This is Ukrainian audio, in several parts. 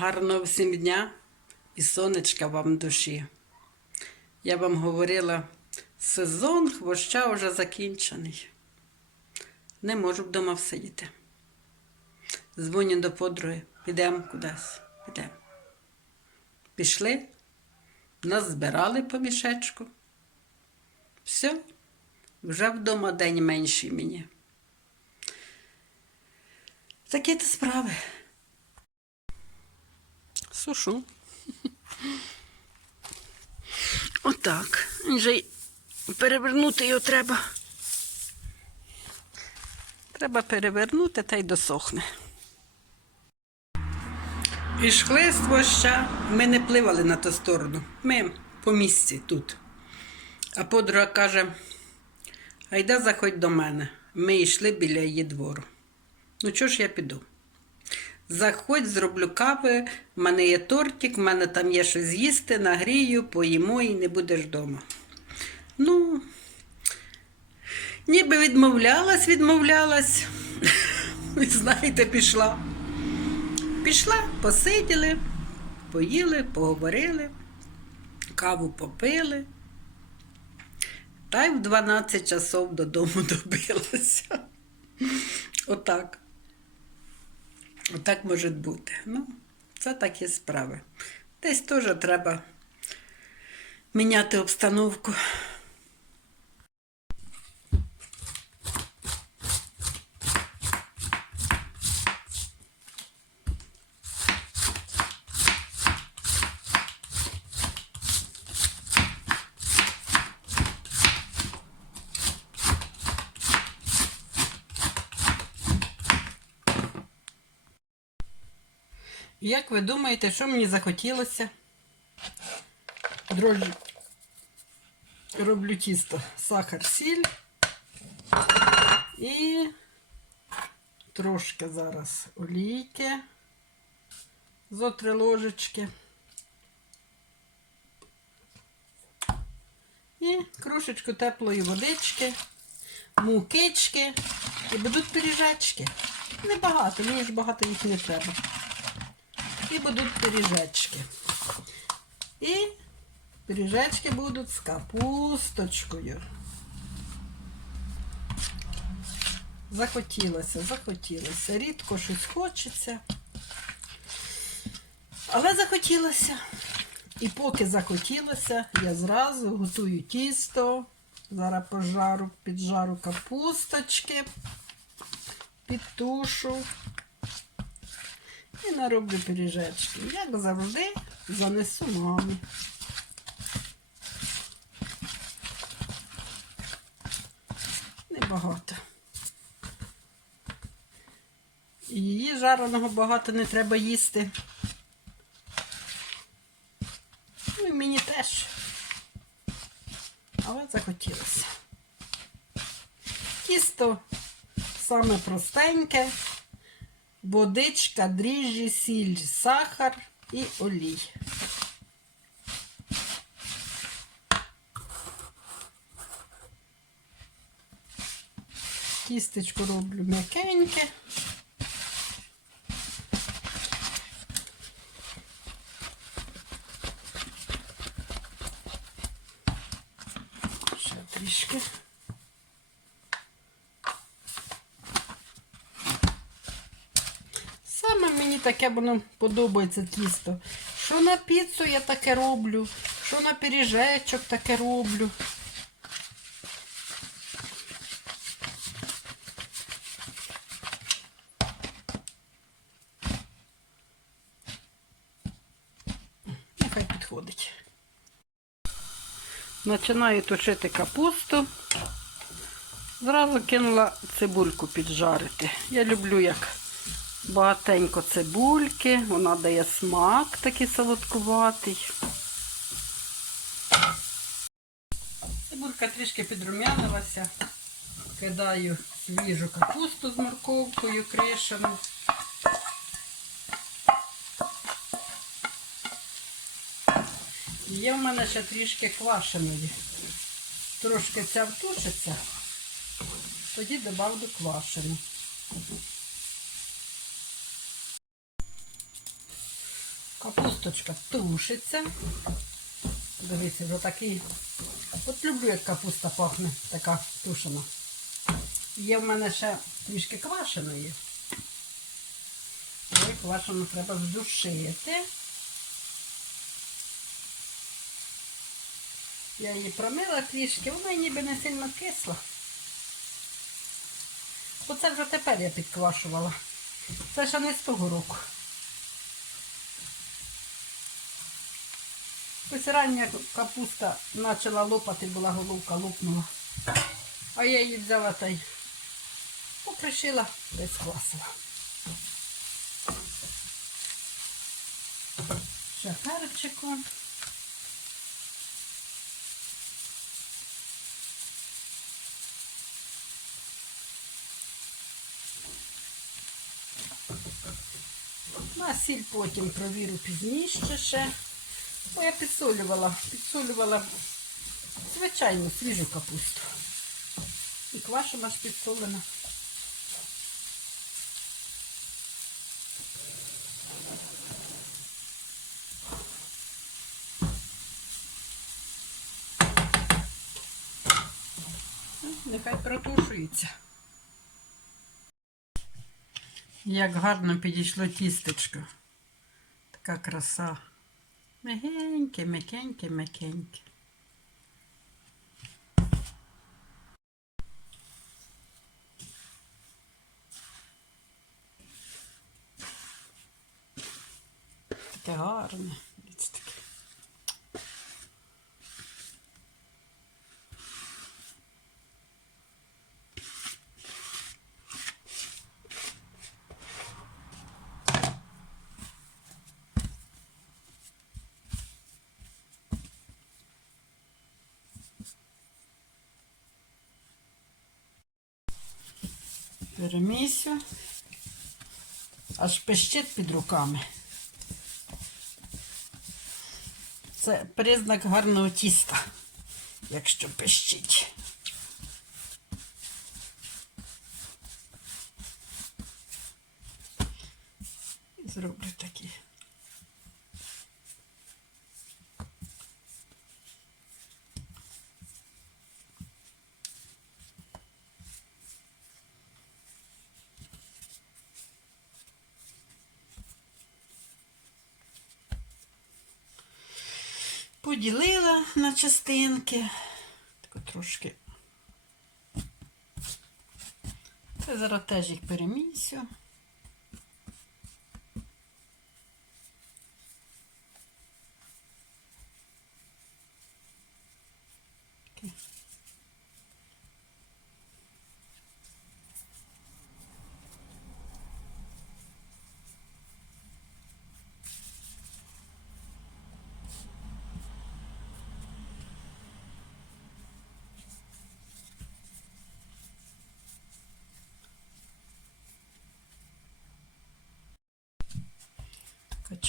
Гарного всім дня і сонечка вам в душі. Я вам говорила, сезон хвоща вже закінчений. Не можу вдома всидіти. Дзвоню до подруги, підемо кудись, підемо. Пішли, нас збирали по мішечку. Все, вже вдома день менший мені. Такі то справи. Сушу. Отак. Він же й перевернути його треба. Треба перевернути та й досохне. Ішли з хвоща, ми не пливали на ту сторону. Ми по місці тут. А подруга каже: Айда заходь до мене. Ми йшли біля її двору. Ну, чого ж я піду? Заходь, зроблю кави, в мене є тортик, в мене там є щось з'їсти, нагрію, поїмо і не будеш вдома. Ну, ніби відмовлялась, відмовлялась. Знаєте, пішла. Пішла, посиділи, поїли, поговорили, каву попили. Та й в 12 часов додому добилася. Отак. Отак може бути. Ну, це такі справи. Десь теж треба міняти обстановку. Як ви думаєте, що мені захотілося? Дрожжі. Роблю тісто, сахар, сіль і трошки зараз олійки, зо три ложечки. І кружечку теплої водички, мукички і будуть пиріжечки. Небагато, мені ж багато їх не треба і будуть пиріжечки. І пиріжечки будуть з капусточкою. Захотілося, захотілося. Рідко щось хочеться. Але захотілося. І поки захотілося, я зразу готую тісто. Зараз пожару, піджару капусточки, підтушу. І нароблю пиріжечки. Як завжди, занесу мамі. Небагато. Її жареного багато не треба їсти. Ну і мені теж. Але захотілося. Тісто саме простеньке водичка, дріжджі, сіль, сахар і олій. Кістечку роблю м'якеньке. Ще трішки. Саме мені таке воно подобається тісто. Що на піцу я таке роблю, що на пиріжечок таке роблю. Нехай підходить. Починаю тушити капусту. Зразу кинула цибульку піджарити. Я люблю як багатенько цибульки, вона дає смак такий солодкуватий. Цибулька трішки підрумянилася. Кидаю свіжу капусту з морковкою кришену. Є в мене ще трішки квашеної. Трошки ця втушиться, тоді добавлю квашену. Капусточка тушиться. Дивіться, вже такий. От люблю, як капуста пахне, така тушена. Є в мене ще трішки квашеної. Ой, квашену треба здушити. Я її промила трішки, вона ніби не сильно кисла. Оце вже тепер я підквашувала. Це ще не з того року. Ось рання капуста почала лопати, була головка лопнула. А я її взяла та й попришила, десь квасила. Ще перчиком. На сіль потім провірю пізніше ще. Бо я підсолювала, підсолювала звичайну свіжу капусту. І квашена ж підсолена. Ну, Нехай протушується. Як гарно підійшло тістечко. Така краса. Мягеньке, м'якеньке, м'якеньке. Таке гарне. Дивіться таке. Перемісю. Аж пищить під руками. Це признак гарного тіста, якщо пищить. Зроблю такі. Поділила на частинки. Так трошки. Це зараз теж їх перемісю.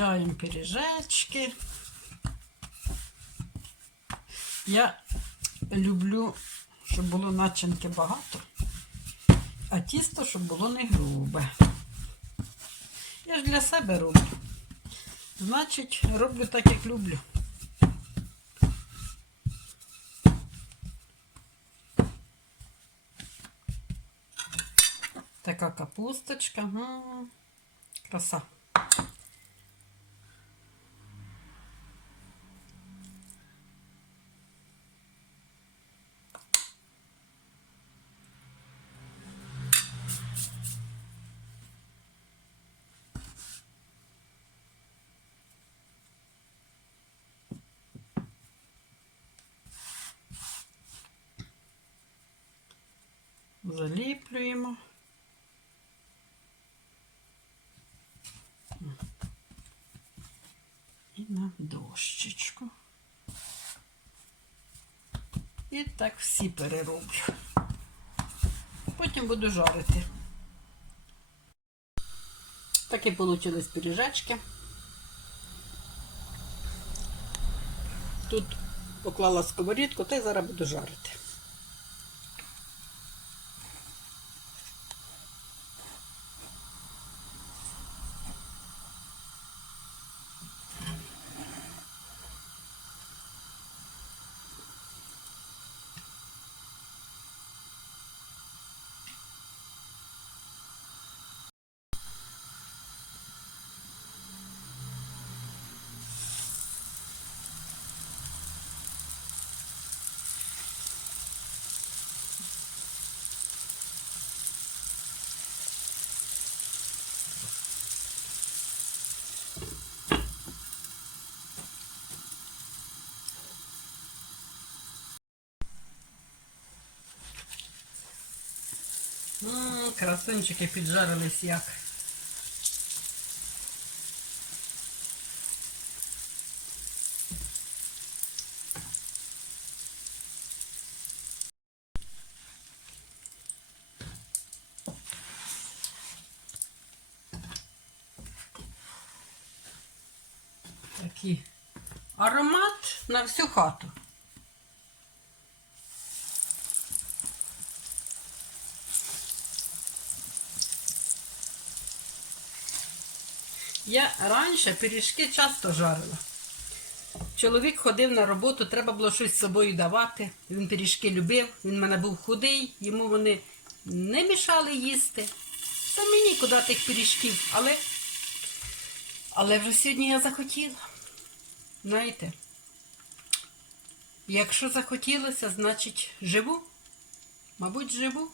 Качаємо пиріжечки. Я люблю, щоб було начинки багато, а тісто, щоб було не грубе. Я ж для себе роблю. Значить, роблю так, як люблю. Така капусточка. Краса. Заліплюємо. І на дощечку. І так всі перероблю. Потім буду жарити. Такі вийшли пиріжечки. Тут поклала сковорідку, та й зараз буду жарити. Красунчики піджарились як. Такий аромат на всю хату. Я раніше пиріжки часто жарила. Чоловік ходив на роботу, треба було щось з собою давати. Він пиріжки любив, він мене був худий, йому вони не мішали їсти. Це мені куди тих пиріжків, але, але вже сьогодні я захотіла. Знаєте, якщо захотілося, значить живу. Мабуть, живу.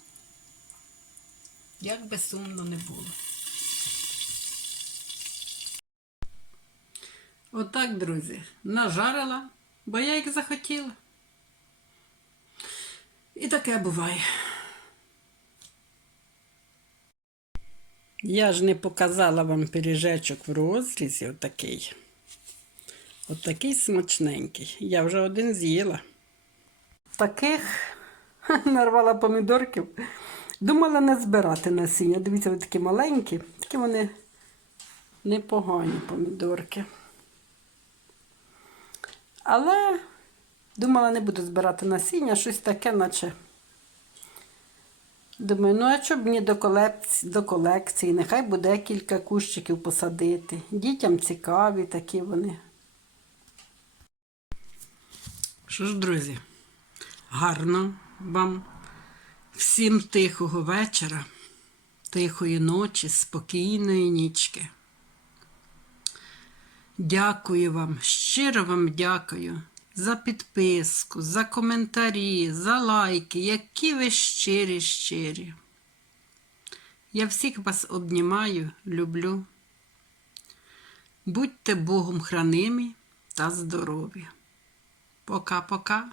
Як би сумно не було. Отак, друзі, нажарила, бо я як захотіла. І таке буває. Я ж не показала вам пиріжечок в розрізі, отакий. Отакий смачненький. Я вже один з'їла. Таких нарвала помідорків. Думала не збирати насіння. Дивіться, вони такі маленькі, такі вони непогані помідорки. Але думала, не буду збирати насіння, щось таке, наче. Думаю, ну а що б мені до колекції, до колекції? Нехай буде кілька кущиків посадити. Дітям цікаві такі вони. Що ж, друзі, гарно вам всім тихого вечора, тихої ночі, спокійної нічки. Дякую вам, щиро вам дякую за підписку, за коментарі, за лайки, які ви щирі, щирі. Я всіх вас обнімаю, люблю. Будьте Богом хранимі та здорові. Пока-пока.